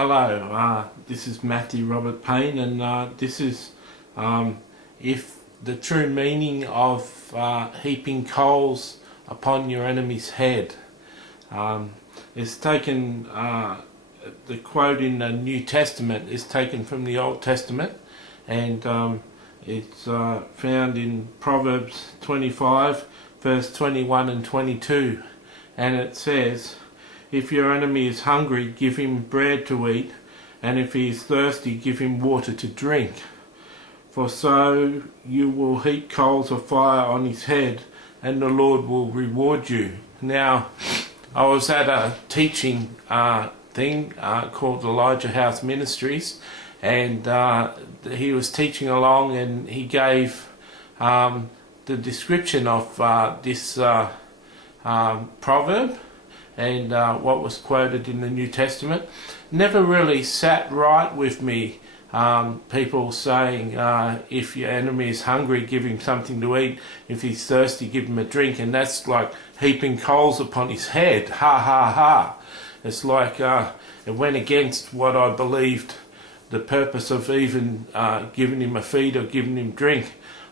Hello, this is Matthew Robert Payne, and this is if the true meaning of heaping coals upon your enemy's head. It's taken, the quote in the New Testament is taken from the Old Testament, and it's found in Proverbs 25 verse 21 and 22, and it says, "If your enemy is hungry, give him bread to eat, and if he is thirsty, give him water to drink. For so you will heap coals of fire on his head, and the Lord will reward you." Now, I was at a teaching thing called Elijah House Ministries, and he was teaching along, and he gave the description of this proverb and what was quoted in the New Testament. Never really sat right with me, people saying if your enemy is hungry, give him something to eat, if he's thirsty, give him a drink, and that's like heaping coals upon his head. Ha ha ha. It's like it went against what I believed the purpose of even giving him a feed or giving him drink.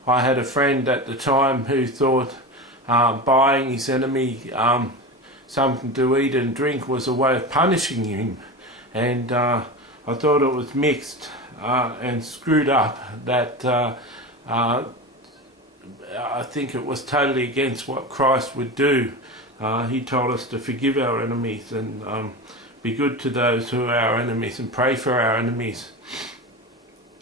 I had a friend at the time who thought buying his enemy something to eat and drink was a way of punishing him, and I thought it was mixed and screwed up. That I think it was totally against what Christ would do. He told us to forgive our enemies and be good to those who are our enemies and pray for our enemies.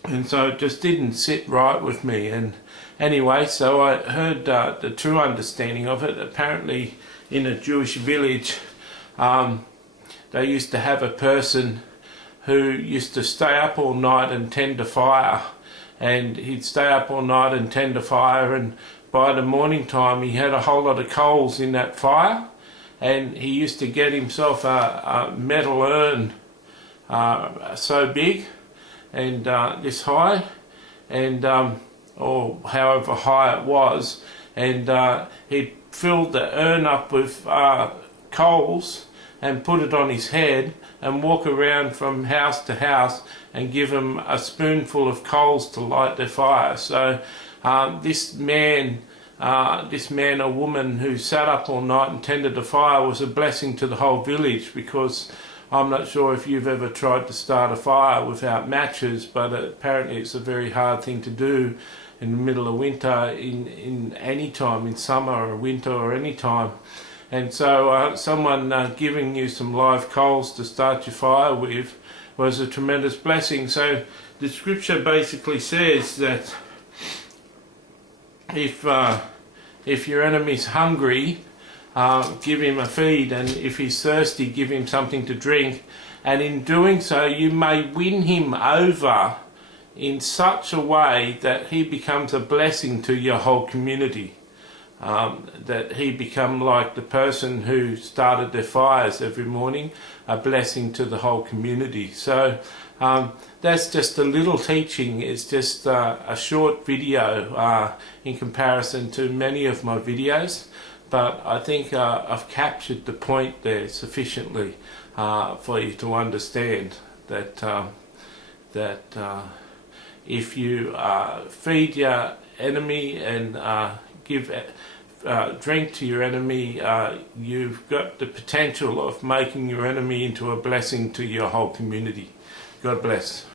And so it just didn't sit right with me. And anyway, so I heard the true understanding of it. Apparently in a Jewish village, they used to have a person who used to stay up all night and tend a fire. And he'd stay up all night and tend a fire, and by the morning time he had a whole lot of coals in that fire. And he used to get himself a metal urn so big and this high, and or however high it was, and he filled the urn up with coals and put it on his head and walk around from house to house and give them a spoonful of coals to light their fire. So this man or woman who sat up all night and tended the fire was a blessing to the whole village, because I'm not sure if you've ever tried to start a fire without matches, but apparently it's a very hard thing to do in the middle of winter, in any time, in summer or winter or any time. And so someone giving you some live coals to start your fire with was a tremendous blessing. So the scripture basically says that if your enemy's hungry, give him a feed, and if he's thirsty, give him something to drink, and in doing so you may win him over in such a way that he becomes a blessing to your whole community, that he become like the person who started their fires every morning, a blessing to the whole community. So that's just a little teaching. It's just a short video in comparison to many of my videos, but I think I've captured the point there sufficiently for you to understand that if you feed your enemy and give drink to your enemy, you've got the potential of making your enemy into a blessing to your whole community. God bless.